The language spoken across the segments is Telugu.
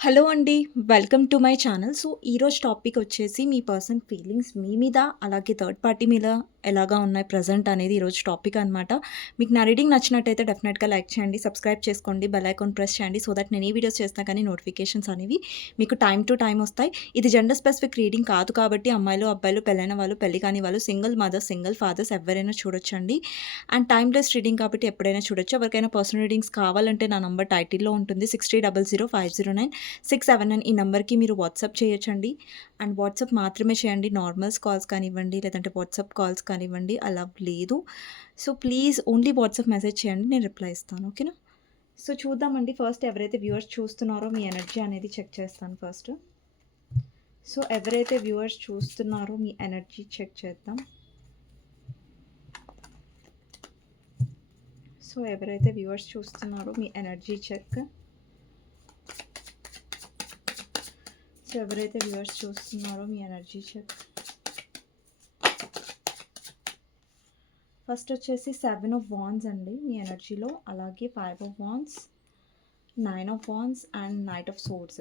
హలో అండి welcome to my channel. So ఈరోజు టాపిక్ వచ్చేసి మీ పర్సన్ ఫీలింగ్స్ మీ మీద అలాగే థర్డ్ పార్టీ మీద ఎలాగా ఉన్నాయి ప్రజెంట్ అనేది ఈరోజు టాపిక్ అనమాట మీకు నా రీడింగ్ నచ్చినట్టయితే డెఫినెట్గా లైక్ చేయండి సబ్స్క్రైబ్ చేసుకోండి బెల్ ఐకాన్ ప్రెస్ చేయండి సో దట్ నేను ఏ వీడియోస్ చేసినా కానీ నోటిఫికేషన్స్ అనేవి మీకు టైం టు టైం వస్తాయి. ఇది జెండర్ స్పెసిఫిక్ రీడింగ్ కాదు కాబట్టి అమ్మాయిలు అబ్బాయిలు పెళ్ళైన వాళ్ళు పెళ్ళి కాని వాళ్ళు సింగిల్ మదర్ సింగిల్ ఫాదర్స్ ఎవరైనా చూడొచ్చండి. అండ్ టైం లెస్ రీడింగ్ కాబట్టి ఎప్పుడైనా చూడొచ్చు. ఎవరికైనా పర్సనల్ రీడింగ్స్ కావాలంటే నా నంబర్ టైటిల్లో ఉంటుంది six three double zero five zero nine six seven nine ఈ నెంబర్కి మీరు వాట్సాప్ చేయొచ్చండి. అండ్ వాట్సాప్ మాత్రమే చేయండి. నార్మల్స్ కాల్స్ కానివ్వండి లేదంటే వాట్సాప్ కాల్స్ కానివ్వండి అలా లేదు. So please only WhatsApp message చేయండి. నేను రిప్లై ఇస్తాను. ఓకేనా? సో చూద్దామండి. ఫస్ట్ ఎవరైతే వ్యూవర్స్ చూస్తున్నారో మీ ఎనర్జీ అనేది చెక్ చేస్తాను ఫస్ట్. సో ఎవరైతే వ్యూవర్స్ చూస్తున్నారో మీ ఎనర్జీ చెక్ చేద్దాం. సో ఎవరైతే వ్యూవర్స్ చూస్తున్నారో మీ ఎనర్జీ చెక్. సో ఎవరైతే వ్యూవర్స్ చూస్తున్నారో మీ ఎనర్జీ చెక్ ఫస్ట్ వచ్చేసి సెవెన్ ఆఫ్ వాన్స్ అండి. మీ ఎనర్జీలో అలాగే five of wands nine of wands and knight of swords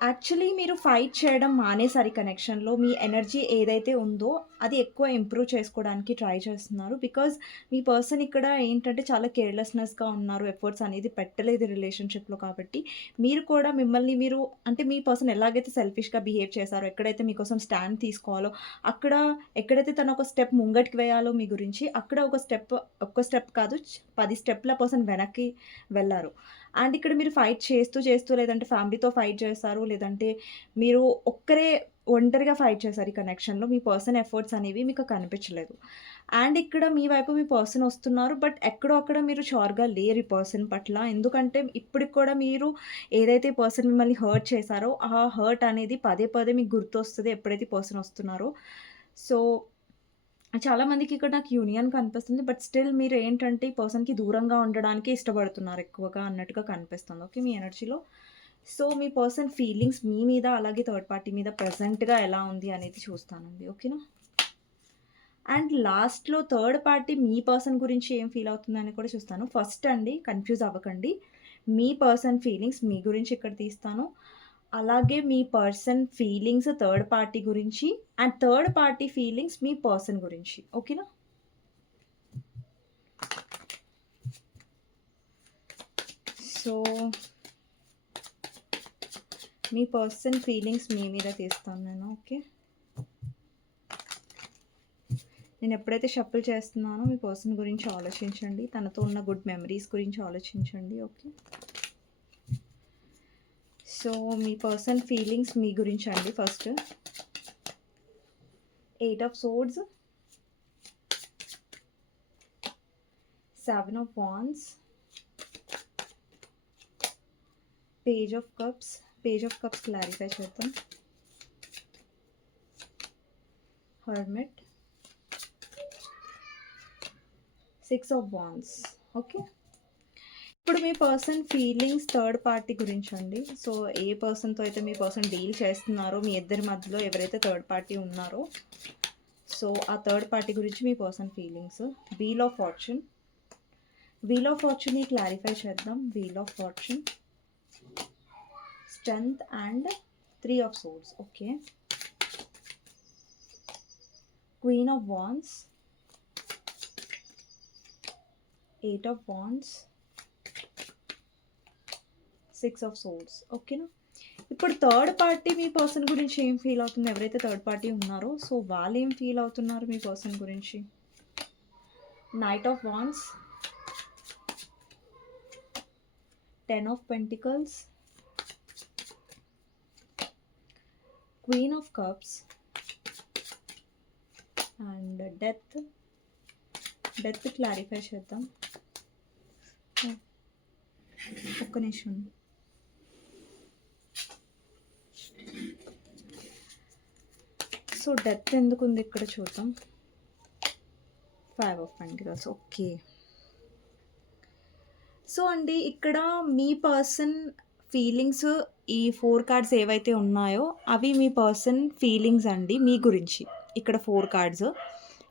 actually మీరు ఫైట్ చేయడం మానేసారి కనెక్షన్లో మీ ఎనర్జీ ఏదైతే ఉందో అది ఎక్కువ ఇంప్రూవ్ చేసుకోవడానికి ట్రై చేస్తున్నారు. బికాజ్ మీ పర్సన్ ఇక్కడ ఏంటంటే చాలా కేర్లెస్నెస్గా ఉన్నారు. ఎఫర్ట్స్ అనేది పెట్టలేదు రిలేషన్షిప్లో కాబట్టి. మీరు కూడా మిమ్మల్ని మీరు అంటే మీ పర్సన్ ఎలాగైతే సెల్ఫిష్గా బిహేవ్ చేశారో ఎక్కడైతే మీకోసం స్టాండ్ తీసుకోవాలో అక్కడ ఎక్కడైతే తను ఒక స్టెప్ ముంగటికి వేయాలో మీ గురించి అక్కడ ఒక స్టెప్ ఒక్క స్టెప్ కాదు పది స్టెప్ల పర్సన్ వెనక్కి వెళ్ళారు. అండ్ ఇక్కడ మీరు ఫైట్ చేస్తూ చేస్తూ లేదంటే ఫ్యామిలీతో ఫైట్ చేస్తారు లేదంటే మీరు ఒక్కరే ఒంటరిగా ఫైట్ చేశారు ఈ కనెక్షన్లో మీ పర్సన్ ఎఫర్ట్స్ అనేవి మీకు కనిపించలేదు. అండ్ ఇక్కడ మీ వైపు మీ పర్సన్ వస్తున్నారు బట్ ఎక్కడో అక్కడ మీరు షోర్గా లేరు ఈ పర్సన్ పట్ల. ఎందుకంటే ఇప్పటికి కూడా మీరు ఏదైతే పర్సన్ మిమ్మల్ని హర్ట్ చేశారో ఆ హర్ట్ అనేది పదే పదే మీకు గుర్తొస్తుంది ఎప్పుడైతే పర్సన్ వస్తున్నారో. సో చాలా మందికి ఇక్కడ నాకు యూనియన్ కనిపిస్తుంది బట్ స్టిల్ మీరు ఏంటంటే ఈ పర్సన్కి దూరంగా ఉండడానికి ఇష్టపడుతున్నారు ఎక్కువగా అన్నట్టుగా కనిపిస్తుంది. ఓకే మీ ఎనర్జీలో సో మీ పర్సన్ ఫీలింగ్స్ మీ మీద అలాగే థర్డ్ పార్టీ మీద ప్రజెంట్గా ఎలా ఉంది అనేది చూస్తానండి. ఓకేనా అండ్ లాస్ట్లో థర్డ్ పార్టీ మీ పర్సన్ గురించి ఏం ఫీల్ అవుతుందని కూడా చూస్తాను. ఫస్ట్ అండి కన్ఫ్యూజ్ అవ్వకండి. మీ పర్సన్ ఫీలింగ్స్ మీ గురించి ఇక్కడ తీస్తాను. అలాగే మీ పర్సన్ ఫీలింగ్స్ థర్డ్ పార్టీ గురించి అండ్ థర్డ్ పార్టీ ఫీలింగ్స్ మీ పర్సన్ గురించి ఓకేనా? సో మీ పర్సన్ ఫీలింగ్స్ మీ మీద తీస్తాను నేను ఓకే? నేను ఎప్పుడైతే షఫుల్ చేస్తున్నానో మీ పర్సన్ గురించి ఆలోచించండి. తనతో ఉన్న గుడ్ మెమరీస్ గురించి ఆలోచించండి ఓకే? సో మీ పర్సన్ ఫీలింగ్స్ మీ గురించి అండి first eight of swords seven of wands page of cups page of cups clarify చేద్దాం. Hermit six of wands okay ఇప్పుడు మీ పర్సన్ ఫీలింగ్స్ థర్డ్ పార్టీ గురించి అండి సో ఏ పర్సన్తో అయితే మీ పర్సన్ డీల్ చేస్తున్నారో మీ ఇద్దరి మధ్యలో ఎవరైతే థర్డ్ పార్టీ ఉన్నారో సో ఆ థర్డ్ పార్టీ గురించి మీ person feelings. Wheel of fortune wheel of ఫార్చ్యూన్ని clarify చేద్దాం. Wheel of fortune strength and three of swords okay queen of wands eight of wands six of swords. ఓకేనా? ఇప్పుడు థర్డ్ పార్టీ మీ పర్సన్ గురించి ఏం ఫీల్ అవుతుంది? ఎవరైతే థర్డ్ పార్టీ ఉన్నారో సో వాళ్ళు ఏం ఫీల్ అవుతున్నారు మీ పర్సన్ గురించి? Knight of wands ten of pentacles queen of cups and death death clarify చేద్దాం. ఒక్క నిమిషం. సో డెత్ ఎందుకు ఉంది ఇక్కడ చూద్దాం five of pentacles okay so అండి ఇక్కడ మీ పర్సన్ ఫీలింగ్స్ ఈ ఫోర్ కార్డ్స్ ఏవైతే ఉన్నాయో అవి మీ పర్సన్ ఫీలింగ్స్ అండి మీ గురించి ఇక్కడ ఫోర్ కార్డ్స్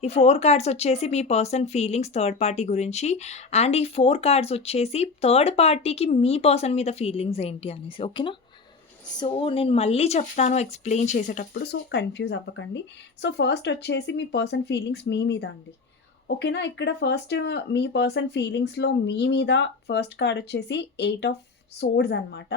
ఈ ఫోర్ కార్డ్స్ వచ్చేసి మీ పర్సన్ ఫీలింగ్స్ థర్డ్ పార్టీ గురించి. అండ్ ఈ ఫోర్ కార్డ్స్ వచ్చేసి థర్డ్ పార్టీకి మీ పర్సన్ మీద ఫీలింగ్స్ ఏంటి అనేసి. ఓకేనా? సో, నేను మళ్ళీ చెప్తాను ఎక్స్‌ప్లెయిన్ చేసేటప్పుడు. సో, కన్‌ఫ్యూజ్ అవ్వకండి. సో, ఫస్ట్ వచ్చేసి మీ పర్సన్ ఫీలింగ్స్ మీ మీద అండి. ఓకేనా? ఇక్కడ ఫస్ట్ మీ పర్సన్ ఫీలింగ్స్‌లో మీ మీద ఫస్ట్ కార్డ్ వచ్చేసి ఎయిట్ ఆఫ్ సోడ్స్ అనమాట.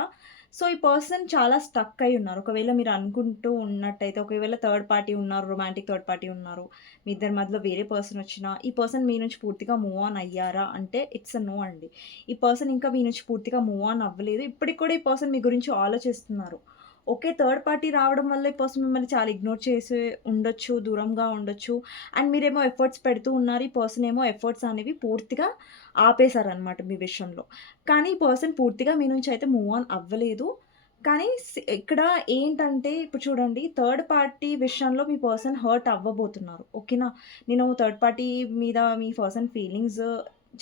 సో, ఈ పర్సన్ చాలా స్టక్ అయి ఉన్నారు. ఒకవేళ మీరు అనుకుంటూ ఉన్నట్టయితే ఒకవేళ థర్డ్ పార్టీ ఉన్నారు, రొమాంటిక్ థర్డ్ పార్టీ ఉన్నారు. మీ ఇద్దరి మధ్యలో వేరే పర్సన్ వచ్చినా, ఈ పర్సన్ మీ నుంచి పూర్తిగా మూవ్ ఆన్ అయ్యారా అంటే ఇట్స్ అ నో అండి. ఈ పర్సన్ ఇంకా మీ నుంచి పూర్తిగా మూవ్ ఆన్ అవ్వలేదు. ఇప్పటికి కూడా ఈ పర్సన్ మీ గురించి ఆలోచిస్తున్నారు. ఓకే. థర్డ్ పార్టీ రావడం వల్ల ఈ పర్సన్ మిమ్మల్ని చాలా ఇగ్నోర్ చేసి ఉండొచ్చు, దూరంగా ఉండొచ్చు. అండ్ మీరేమో ఎఫర్ట్స్ పెడుతూ ఉన్నారు. ఈ పర్సన్ ఏమో ఎఫర్ట్స్ అనేవి పూర్తిగా ఆపేశారనమాట మీ విషయంలో. కానీ ఈ పర్సన్ పూర్తిగా మీ నుంచి అయితే మూవ్ ఆన్ అవ్వలేదు. కానీ ఇక్కడ ఏంటంటే ఇప్పుడు చూడండి థర్డ్ పార్టీ విషయంలో మీ పర్సన్ హర్ట్ అవ్వబోతున్నారు. ఓకేనా? నేను థర్డ్ పార్టీ మీద మీ పర్సన్ ఫీలింగ్స్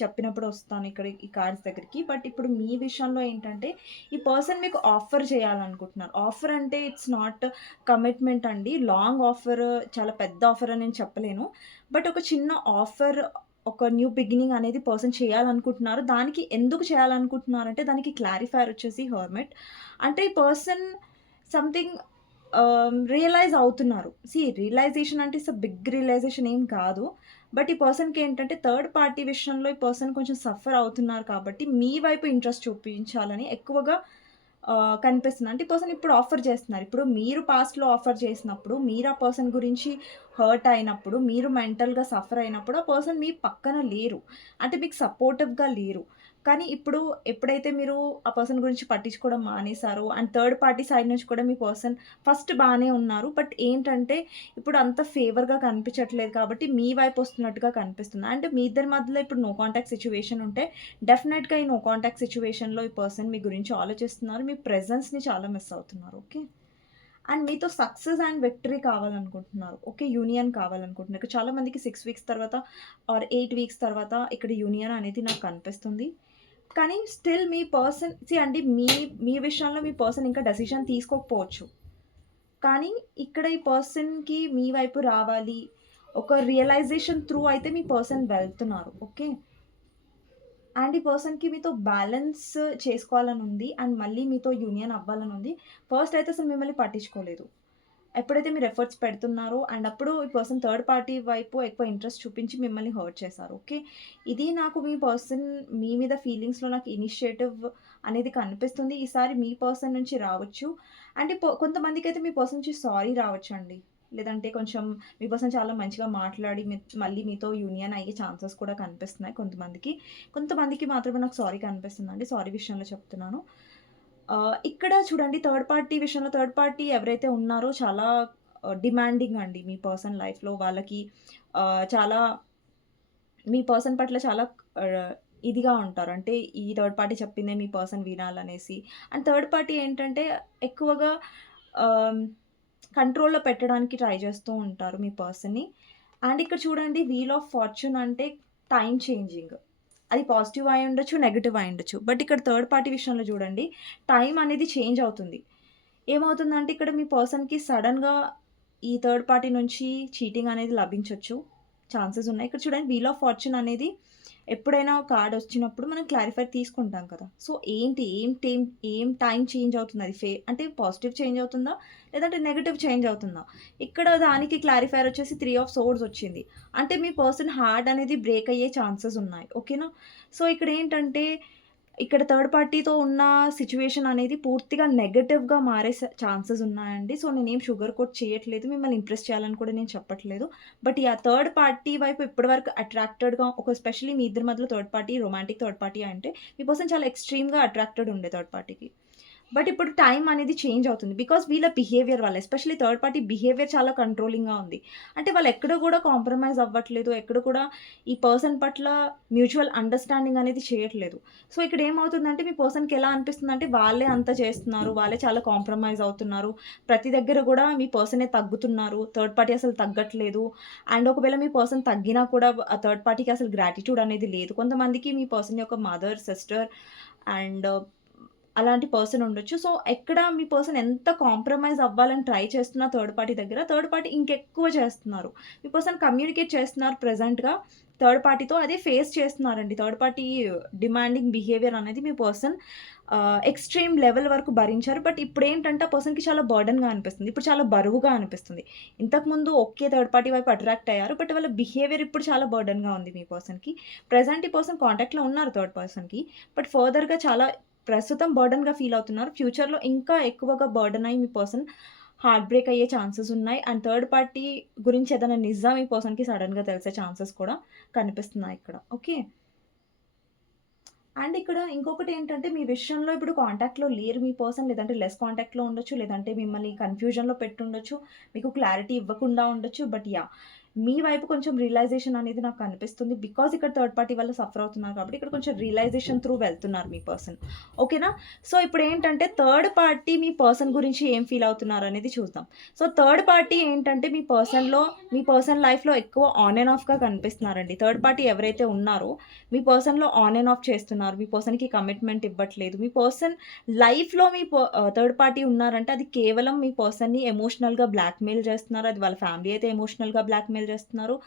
చెప్పినప్పుడు వస్తాను ఇక్కడ ఈ కార్డ్స్ దగ్గరికి. బట్ ఇప్పుడు మీ విషయంలో ఏంటంటే ఈ పర్సన్ మీకు ఆఫర్ చేయాలనుకుంటున్నారు. ఆఫర్ అంటే ఇట్స్ నాట్ కమిట్మెంట్ అండి. లాంగ్ ఆఫర్ చాలా పెద్ద ఆఫర్ అని నేను చెప్పలేను. బట్ ఒక చిన్న ఆఫర్ ఒక న్యూ బిగినింగ్ అనేది పర్సన్ చేయాలనుకుంటున్నారు. దానికి ఎందుకు చేయాలనుకుంటున్నారంటే దానికి క్లారిఫైర్ వచ్చేసి హర్మెట్ అంటే ఈ పర్సన్ సంథింగ్ Um, రియలైజ్ అవుతున్నారు. సీ రియలైజేషన్ అంటే ఇట్స్ బిగ్ రియలైజేషన్ ఏం కాదు. బట్ ఈ పర్సన్‌కి ఏంటంటే థర్డ్ పార్టీ విషయంలో ఈ పర్సన్ కొంచెం సఫర్ అవుతున్నారు కాబట్టి మీ వైపు ఇంట్రెస్ట్ చూపించాలని ఎక్కువగా కనిపిస్తుంది. అంటే ఈ పర్సన్ ఇప్పుడు ఆఫర్ చేస్తున్నారు. ఇప్పుడు మీరు పాస్ట్‌లో ఆఫర్ చేసినప్పుడు మీరు ఆ పర్సన్ గురించి హర్ట్ అయినప్పుడు, మీరు మెంటల్‌గా సఫర్ అయినప్పుడు ఆ పర్సన్ మీ పక్కన లేరు. అంటే మీకు సపోర్టివ్‌గా లేరు. కానీ ఇప్పుడు ఎప్పుడైతే మీరు ఆ పర్సన్ గురించి పట్టించుకోవడం మానేసారో అండ్ థర్డ్ పార్టీ సైడ్ నుంచి కూడా మీ పర్సన్ ఫస్ట్ బాగానే ఉన్నారు. బట్ ఏంటంటే ఇప్పుడు అంత ఫేవర్‌గా కనిపించట్లేదు కాబట్టి మీ వైపు వస్తున్నట్టుగా కనిపిస్తుంది. అండ్ మీ ఇద్దరి మధ్యలో ఇప్పుడు నో కాంటాక్ట్ సిచ్యువేషన్ ఉంటే డెఫినెట్‌గా ఈ నో కాంటాక్ట్ సిచ్యువేషన్లో ఈ పర్సన్ మీ గురించి ఆలోచిస్తున్నారు. మీ ప్రెజెన్స్‌ని చాలా మిస్ అవుతున్నారు. ఓకే. అండ్ మీతో సక్సెస్ అండ్ విక్టరీ కావాలనుకుంటున్నారు. ఓకే. యూనియన్ కావాలనుకుంటున్నారు. చాలా మందికి సిక్స్ వీక్స్ తర్వాత ఆర్ ఎయిట్ వీక్స్ తర్వాత ఇక్కడ యూనియన్ అనేది నాకు కనిపిస్తుంది. కానీ స్టిల్ మీ పర్సన్ సి అండి మీ మీ విషయంలో మీ పర్సన్ ఇంకా డెసిషన్ తీసుకోకపోవచ్చు. కానీ ఇక్కడ ఈ పర్సన్‌కి మీ వైపు రావాలి. ఒక రియలైజేషన్ త్రూ అయితే మీ పర్సన్ వెళ్తున్నారు. ఓకే. అండ్ ఈ పర్సన్‌కి మీతో బ్యాలెన్స్ చేసుకోవాలని ఉంది. అండ్ మళ్ళీ మీతో యూనియన్ అవ్వాలని ఉంది. ఫస్ట్ అయితే అసలు మిమ్మల్ని పట్టించుకోలేదు. ఎప్పుడైతే మీరు ఎఫర్ట్స్ పెడుతున్నారో అండ్ అప్పుడు ఈ పర్సన్ థర్డ్ పార్టీ వైపు ఎక్కువ ఇంట్రెస్ట్ చూపించి మిమ్మల్ని హర్ట్ చేశారు. ఓకే. ఇది నాకు మీ పర్సన్ మీ మీద ఫీలింగ్స్‌లో నాకు ఇనిషియేటివ్ అనేది కనిపిస్తుంది. ఈసారి మీ పర్సన్ నుంచి రావచ్చు. అంటే కొంతమందికి అయితే మీ పర్సన్ నుంచి సారీ రావచ్చండి. లేదంటే కొంచెం మీ పర్సన్ చాలా మంచిగా మాట్లాడి మీ మళ్ళీ మీతో యూనియన్ అయ్యే ఛాన్సెస్ కూడా కనిపిస్తున్నాయి కొంతమందికి. కొంతమందికి మాత్రమే నాకు సారీ కనిపిస్తుందండి. సారీ విషయంలో చెప్తున్నాను. ఇక్కడ చూడండి థర్డ్ పార్టీ విషయంలో థర్డ్ పార్టీ ఎవరైతే ఉన్నారో చాలా డిమాండింగ్ అండి మీ పర్సన్ లైఫ్‌లో వాళ్ళకి చాలా మీ పర్సన్ పట్ల చాలా ఇదిగా ఉంటారు. అంటే ఈ థర్డ్ పార్టీ చెప్పిందే మీ పర్సన్ వినాలనేసి. అండ్ థర్డ్ పార్టీ ఏంటంటే ఎక్కువగా కంట్రోల్‌లో పెట్టడానికి ట్రై చేస్తూ ఉంటారు మీ పర్సన్‌ని. అండ్ ఇక్కడ చూడండి వీల్ ఆఫ్ ఫార్చ్యూన్ అంటే టైం చేంజింగ్. అది పాజిటివ్ అయి ఉండొచ్చు, నెగెటివ్ అయి ఉండొచ్చు. బట్ ఇక్కడ థర్డ్ పార్టీ విషయంలో చూడండి టైం అనేది చేంజ్ అవుతుంది. ఏమవుతుందంటే ఇక్కడ మీ పర్సన్‌కి సడన్గా ఈ థర్డ్ పార్టీ నుంచి చీటింగ్ అనేది లభించవచ్చు ఛాన్సెస్ ఉన్నాయి. ఇక్కడ చూడండి వీల్ ఆఫ్ ఫార్చ్యూన్ అనేది ఎప్పుడైనా కార్డ్ వచ్చినప్పుడు మనం క్లారిఫై తీసుకుంటాం కదా! సో ఏంటి ఏం టైం ఏం టైం చేంజ్ అవుతుంది అది ఫే అంటే పాజిటివ్ చేంజ్ అవుతుందా? లేదంటే నెగిటివ్ చేంజ్ అవుతుందా? ఇక్కడ దానికి క్లారిఫైర్ వచ్చేసి త్రీ ఆఫ్ సోర్స్ వచ్చింది. అంటే మీ పర్సన్ హార్ట్ అనేది బ్రేక్ అయ్యే ఛాన్సెస్ ఉన్నాయి. ఓకేనా? సో ఇక్కడ ఏంటంటే ఇక్కడ థర్డ్ పార్టీతో ఉన్న సిచ్యువేషన్ అనేది పూర్తిగా నెగటివ్గా మారే ఛాన్సెస్ ఉన్నాయండి. సో నేనేం షుగర్ కోట్ చేయట్లేదు. మిమ్మల్ని ఇంప్రెస్ చేయాలని కూడా నేను చెప్పట్లేదు. బట్ ఆ థర్డ్ పార్టీ వైపు ఇప్పటి వరకు అట్రాక్టెడ్‌గా ఒక స్పెషలీ మీ ఇద్దరి మధ్యలో third party romantic third party అంటే మీ పర్సన్ చాలా ఎక్స్‌ట్రీమ్‌గా అట్రాక్టెడ్ ఉండే థర్డ్ పార్టీకి. బట్ ఇప్పుడు టైం అనేది చేంజ్ అవుతుంది. బికాస్ వీళ్ళ బిహేవియర్ వల్ల ఎస్పెషలీ థర్డ్ పార్టీ బిహేవియర్ చాలా కంట్రోలింగ్‌గా ఉంది. అంటే వాళ్ళు ఎక్కడ కూడా కాంప్రమైజ్ అవ్వట్లేదు. ఎక్కడ కూడా ఈ పర్సన్ పట్ల మ్యూచువల్ అండర్‌స్టాండింగ్ అనేది చేయట్లేదు. సో ఇక్కడ ఏమవుతుందంటే మీ పర్సన్‌కి ఎలా అనిపిస్తుంది అంటే వాళ్ళే అంత చేస్తున్నారు. వాళ్ళే చాలా కాంప్రమైజ్ అవుతున్నారు. ప్రతి దగ్గర కూడా మీ పర్సనే తగ్గుతున్నారు. థర్డ్ పార్టీ అసలు తగ్గట్లేదు. అండ్ ఒకవేళ మీ పర్సన్ తగ్గినా కూడా థర్డ్ పార్టీకి అసలు గ్రాటిట్యూడ్ అనేది లేదు. కొంతమందికి మీ పర్సన్ యొక్క మదర్, సిస్టర్ అండ్ అలాంటి పర్సన్ ఉండొచ్చు. సో, ఎక్కడ మీ పర్సన్ ఎంత కాంప్రమైజ్ అవ్వాలని ట్రై చేస్తున్నా థర్డ్ పార్టీ దగ్గర, థర్డ్ పార్టీ ఇంకెక్కువ చేస్తున్నారు. మీ పర్సన్ కమ్యూనికేట్ చేస్తున్నారు ప్రజెంట్గా థర్డ్ పార్టీతో. అదే ఫేస్ చేస్తున్నారండి. థర్డ్ పార్టీ డిమాండింగ్ బిహేవియర్ అనేది మీ పర్సన్ ఎక్స్‌ట్రీమ్ లెవెల్ వరకు భరించారు. బట్ ఇప్పుడేంటంటే ఆ పర్సన్‌కి చాలా బర్డన్గా అనిపిస్తుంది. ఇప్పుడు చాలా బరువుగా అనిపిస్తుంది. ఇంతకుముందు ఓకే థర్డ్ పార్టీ వైపు అట్రాక్ట్ అయ్యారు. బట్ వాళ్ళ బిహేవియర్ ఇప్పుడు చాలా బర్డెన్‌గా ఉంది మీ పర్సన్‌కి. ప్రజెంట్ ఈ పర్సన్ కాంటాక్ట్‌లో ఉన్నారు థర్డ్ పర్సన్‌కి. బట్ ఫర్దర్‌గా చాలా ప్రస్తుతం బర్డన్గా ఫీల్ అవుతున్నారు. ఫ్యూచర్‌లో ఇంకా ఎక్కువగా బర్డన్ అయ్యి మీ పర్సన్ హార్ట్ బ్రేక్ అయ్యే ఛాన్సెస్ ఉన్నాయి. అండ్ థర్డ్ పార్టీ గురించి ఏదైనా నిజం ఈ పర్సన్‌కి సడన్గా తెలిసే ఛాన్సెస్ కూడా కనిపిస్తున్నాయి ఇక్కడ. ఓకే. అండ్ ఇక్కడ ఇంకొకటి ఏంటంటే మీ విషయంలో ఇప్పుడు కాంటాక్ట్‌లో లేరు మీ పర్సన్. లేదంటే లెస్ కాంటాక్ట్‌లో ఉండొచ్చు. లేదంటే మిమ్మల్ని కన్‌ఫ్యూజన్‌లో పెట్టుండొచ్చు. మీకు క్లారిటీ ఇవ్వకుండా ఉండొచ్చు. బట్ యా మీ వైపు కొంచెం రియలైజేషన్ అనేది నాకు కనిపిస్తుంది. బికాజ్ ఇక్కడ థర్డ్ పార్టీ వల్ల సఫర్ అవుతున్నారు కాబట్టి ఇక్కడ కొంచెం రియలైజేషన్ త్రూ వెళ్తున్నారు మీ పర్సన్. ఓకేనా? సో, ఇప్పుడు ఏంటంటే థర్డ్ పార్టీ మీ పర్సన్ గురించి ఏం ఫీల్ అవుతున్నారు అనేది చూద్దాం. సో, థర్డ్ పార్టీ ఏంటంటే మీ పర్సన్‌లో మీ పర్సన్ లైఫ్‌లో ఎక్కువ ఆన్ అండ్ ఆఫ్‌గా కనిపిస్తున్నారండి. థర్డ్ పార్టీ ఎవరైతే ఉన్నారో మీ పర్సన్‌లో ఆన్ అండ్ ఆఫ్ చేస్తున్నారు. మీ పర్సన్‌కి కమిట్మెంట్ ఇవ్వట్లేదు. మీ పర్సన్ లైఫ్‌లో మీ ప థర్డ్ పార్టీ ఉన్నారంటే అది కేవలం మీ పర్సన్‌ని ఎమోషనల్‌గా బ్లాక్‌మెయిల్ చేస్తున్నారు. అది వాళ్ళ ఫ్యామిలీ అయితే ఎమోషనల్‌గా బ్లాక్‌మెయిల్ చేస్తున్నారు.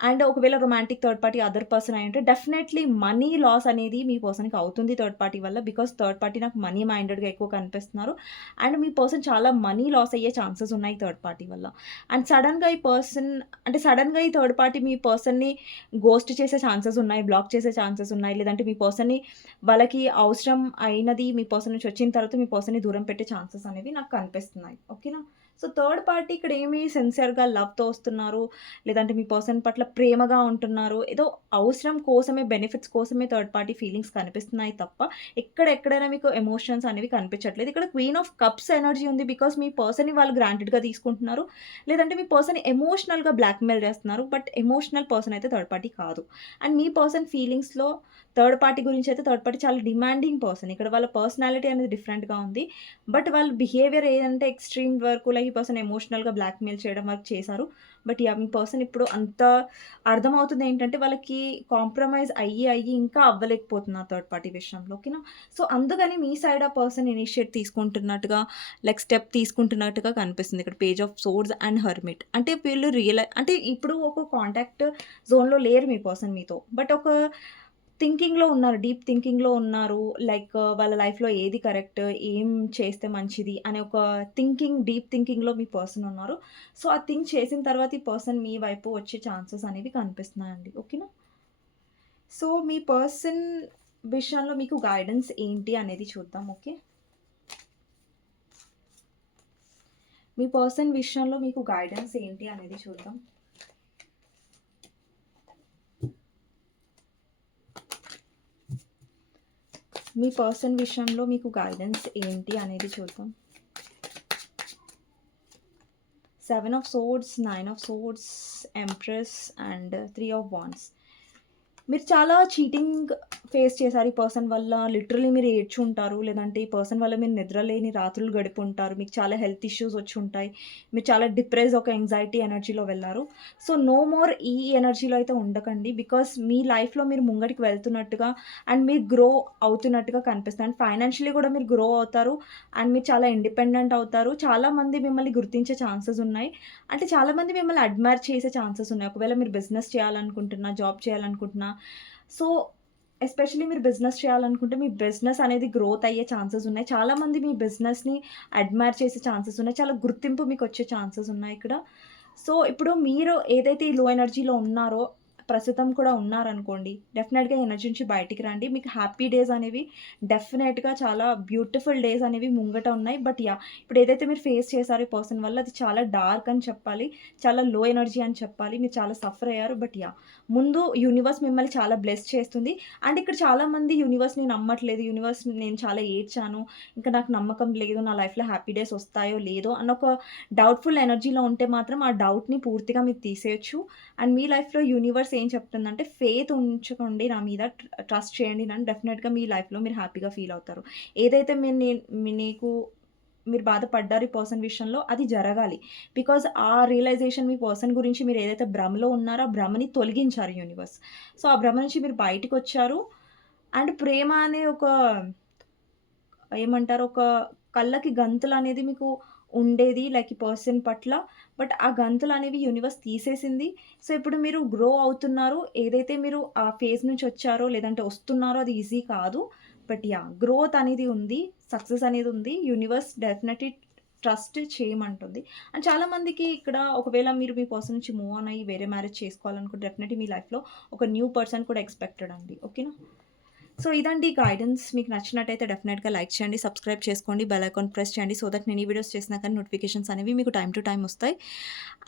అండ్ ఒకవేళ romantic third party other person అయి ఉంటే డెఫినెట్లీ మనీ లాస్ అనేది మీ పర్సన్‌కి అవుతుంది థర్డ్ పార్టీ వల్ల. బికాస్ థర్డ్ పార్టీ నాకు మనీ మైండెడ్‌గా ఎక్కువ కనిపిస్తున్నారు. అండ్ మీ పర్సన్ చాలా మనీ లాస్ అయ్యే ఛాన్సెస్ ఉన్నాయి థర్డ్ పార్టీ వల్ల. అండ్ సడన్గా ఈ పర్సన్ అంటే సడన్గా ఈ థర్డ్ పార్టీ మీ పర్సన్‌ని గోస్ట్ చేసే ఛాన్సెస్ ఉన్నాయి. బ్లాక్ చేసే ఛాన్సెస్ ఉన్నాయి. లేదంటే మీ పర్సన్‌ని వాళ్ళకి అవసరం అయినది మీ పర్సన్ నుంచి వచ్చిన తర్వాత మీ పర్సన్‌ని దూరం పెట్టే ఛాన్సెస్ అనేవి నాకు కనిపిస్తున్నాయి. ఓకేనా? సో, థర్డ్ పార్టీ ఇక్కడ ఏమి సిన్సియర్‌గా లవ్‌తో వస్తున్నారు. లేదంటే మీ పర్సన్ పట్ల ప్రేమగా ఉంటున్నారు. ఏదో అవసరం కోసమే బెనిఫిట్స్ కోసమే థర్డ్ పార్టీ ఫీలింగ్స్ కనిపిస్తున్నాయి తప్ప ఎక్కడ ఎక్కడైనా మీకు ఎమోషన్స్ అనేవి కనిపించట్లేదు. ఇక్కడ క్వీన్ ఆఫ్ కప్స్ ఎనర్జీ ఉంది. బికాస్ మీ పర్సన్‌ని వాళ్ళు గ్రాంటెడ్‌గా తీసుకుంటున్నారు. లేదంటే మీ పర్సన్ ఎమోషనల్‌గా బ్లాక్‌మెయిల్ చేస్తున్నారు. బట్ ఎమోషనల్ పర్సన్ అయితే థర్డ్ పార్టీ కాదు. అండ్ మీ పర్సన్ ఫీలింగ్స్‌లో థర్డ్ పార్టీ గురించి అయితే థర్డ్ పార్టీ చాలా డిమాండింగ్ పర్సన్. ఇక్కడ వాళ్ళ పర్సనాలిటీ అనేది డిఫరెంట్‌గా ఉంది. బట్ వాళ్ళ బిహేవియర్ ఏదంటే ఎక్స్‌ట్రీమ్ వరకు లైక్ ఈ పర్సన్ ఎమోషనల్‌గా బ్లాక్‌మెయిల్ చేయడం వరకు చేశారు. బట్ యా మీ పర్సన్ ఇప్పుడు అంత అర్థమవుతుంది ఏంటంటే వాళ్ళకి కాంప్రమైజ్ అయ్యి, అయ్యి ఇంకా అవ్వలేకపోతున్నారు థర్డ్ పార్టీ విషయంలో. ఓకేనా? సో, అందుకని మీ సైడ్ ఆ పర్సన్ ఇనిషియేట్ తీసుకుంటున్నట్టుగా లైక్ స్టెప్ తీసుకుంటున్నట్టుగా కనిపిస్తుంది. ఇక్కడ page of swords and hermit అంటే వీళ్ళు రియలైజ్ అంటే ఇప్పుడు ఒక కాంటాక్ట్ జోన్‌లో లేరు మీ పర్సన్ మీతో. బట్ ఒక థింకింగ్‌లో ఉన్నారు. డీప్ థింకింగ్‌లో ఉన్నారు. లైక్ uh, వాళ్ళ లైఫ్‌లో ఏది కరెక్ట్, ఏం చేస్తే మంచిది అనే ఒక థింకింగ్ డీప్ థింకింగ్‌లో మీ పర్సన్ ఉన్నారు. సో, ఆ థింక్ చేసిన తర్వాత ఈ పర్సన్ మీ వైపు వచ్చే ఛాన్సెస్ అనేవి కనిపిస్తున్నాయండి. ఓకేనా? సో, మీ పర్సన్ విషయంలో మీకు గైడెన్స్ ఏంటి అనేది చూద్దాం. ఓకే. మీ పర్సన్ విషయంలో మీకు గైడెన్స్ ఏంటి అనేది చూద్దాం. మీ పర్సన్ విషయంలో మీకు గైడెన్స్ ఏంటి అనేది చూద్దాం. Seven of swords, nine of swords, empress and three of wands. మీరు చాలా చీటింగ్ ఫేస్ చేశారు ఈ పర్సన్ వల్ల. లిటరలీ మీరు ఏడ్చుంటారు. లేదంటే ఈ పర్సన్ వల్ల మీరు నిద్రలేని రాత్రులు గడిపుంటారు. మీకు చాలా హెల్త్ ఇష్యూస్ వచ్చి ఉంటాయి మీరు చాలా డిప్రెస్ ఒక ఎంజైటీ ఎనర్జీలో వెళ్ళారు సో, నో మోర్ ఈ ఎనర్జీలో అయితే ఉండకండి. బికాస్ మీ లైఫ్‌లో మీరు ముంగడికి వెళ్తున్నట్టుగా అండ్ మీరు గ్రో అవుతున్నట్టుగా కనిపిస్తుంది. అండ్ ఫైనాన్షియల్లీ కూడా మీరు గ్రో అవుతారు. అండ్ మీరు చాలా ఇండిపెండెంట్ అవుతారు. చాలామంది మిమ్మల్ని గుర్తించే ఛాన్సెస్ ఉన్నాయి. అంటే చాలామంది మిమ్మల్ని అడ్మైర్ చేసే ఛాన్సెస్ ఉన్నాయి. ఒకవేళ మీరు బిజినెస్ చేయాలనుకుంటున్నా, జాబ్ చేయాలనుకుంటున్నా సో, ఎస్పెషల్లీ మీరు బిజినెస్ చేయాలనుకుంటే మీ బిజినెస్ అనేది గ్రోత్ అయ్యే ఛాన్సెస్ ఉన్నాయి. చాలామంది మీ బిజినెస్‌ని అడ్మైర్ చేసే ఛాన్సెస్ ఉన్నాయి. చాలా గుర్తింపు మీకు వచ్చే ఛాన్సెస్ ఉన్నాయి ఇక్కడ. సో, ఇప్పుడు మీరు ఏదైతే ఈ లో ఎనర్జీలో ఉన్నారో ప్రస్తుతం కూడా ఉన్నారనుకోండి. డెఫినెట్గా ఎనర్జీ నుంచి బయటికి రండి. మీకు హ్యాపీ డేస్ అనేవి డెఫినెట్గా చాలా బ్యూటిఫుల్ డేస్ అనేవి ముంగట ఉన్నాయి. బట్ యా ఇప్పుడు ఏదైతే మీరు ఫేస్ చేశారో ఈ పర్సన్ వల్ల అది చాలా డార్క్ అని చెప్పాలి. చాలా లో ఎనర్జీ అని చెప్పాలి. మీరు చాలా సఫర్ అయ్యారు. బట్ యా ముందు యూనివర్స్ మిమ్మల్ని చాలా బ్లెస్ చేస్తుంది. అండ్ ఇక్కడ చాలామంది యూనివర్స్‌ని నమ్మట్లేదు. యూనివర్స్ నేను చాలా ఏడ్చాను. ఇంకా నాకు నమ్మకం లేదు. నా లైఫ్‌లో హ్యాపీ డేస్ వస్తాయో లేదో అన్న ఒక డౌట్‌ఫుల్ ఎనర్జీలో ఉంటే మాత్రం ఆ డౌట్‌ని పూర్తిగా మీరు తీసేయచ్చు అండ్ మీ లైఫ్‌లో యూనివర్స్ ఏం చెప్తుందంటే ఫెయిత్ ఉంచుకోండి నా మీద. ట్రస్ట్ చేయండి నన్ను. డెఫినెట్గా మీ లైఫ్‌లో మీరు హ్యాపీగా ఫీల్ అవుతారు. ఏదైతే మీరు నేను నీకు మీరు బాధపడ్డారు ఈ పర్సన్ విషయంలో అది జరగాలి. బికాజ్ ఆ రియలైజేషన్ మీ పర్సన్ గురించి మీరు ఏదైతే భ్రమలో ఉన్నారో ఆ భ్రమని తొలగించారు యూనివర్స్. సో, ఆ భ్రమ నుంచి మీరు బయటికొచ్చారు. అండ్ ప్రేమ అనే ఒక ఏమంటారు ఒక కళ్ళకి గంతులు అనేది మీకు ఉండేది లైక్ ఈ పర్సన్ పట్ల. బట్ ఆ గంతులు అనేవి యూనివర్స్ తీసేసింది. సో, ఇప్పుడు మీరు గ్రో అవుతున్నారు. ఏదైతే మీరు ఆ ఫేజ్ నుంచి వచ్చారో లేదంటే వస్తున్నారో అది ఈజీ కాదు. బట్ యా గ్రోత్ అనేది ఉంది. సక్సెస్ అనేది ఉంది. యూనివర్స్ డెఫినెట్‌లీ ట్రస్ట్ చేయమంటుంది. అండ్ చాలామందికి ఇక్కడ ఒకవేళ మీరు మీ పర్సన్ నుంచి మూవ్ ఆన్ అయ్యి వేరే మ్యారేజ్ చేసుకోవాలనుకుంటే డెఫినెట్‌లీ మీ లైఫ్‌లో ఒక న్యూ పర్సన్ కూడా ఎక్స్‌పెక్టెడ్ అండి. ఓకేనా? సో, ఇదండి గైడెన్స్. మీకు నచ్చినట్టయితే డెఫినెట్‌గా లైక్ చేయండి, సబ్స్క్రైబ్ చేసుకోండి, బెల్ ఐకాన్ ప్రెస్ చేయండి. సో దట్ నేను ఈ వీడియోస్ చేసినా కానీ నోటిఫికేషన్స్ అనేవి మీకు టైం టు టైమ్ వస్తాయి.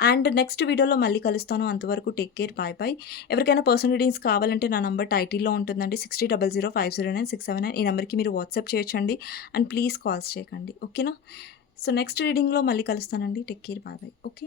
అండ్ నెక్స్ట్ వీడియోలో మళ్ళీ కలుస్తాను. అంతవరకు టేక్ కేర్. Bye bye. ఎవరికైనా పర్సనల్ రీడింగ్స్ కావాలంటే నా నంబర్ టైటిల్‌లో ఉంటుందండి. 6000509679 ఈ నెంబర్కి మీరు వాట్సాప్ చేయొచ్చండి. అండ్ ప్లీజ్ కాల్స్ చేయకండి. ఓకేనా? సో, నెక్స్ట్ రీడింగ్‌లో మళ్ళీ కలుస్తానండి. Take care. Bye bye. Okay.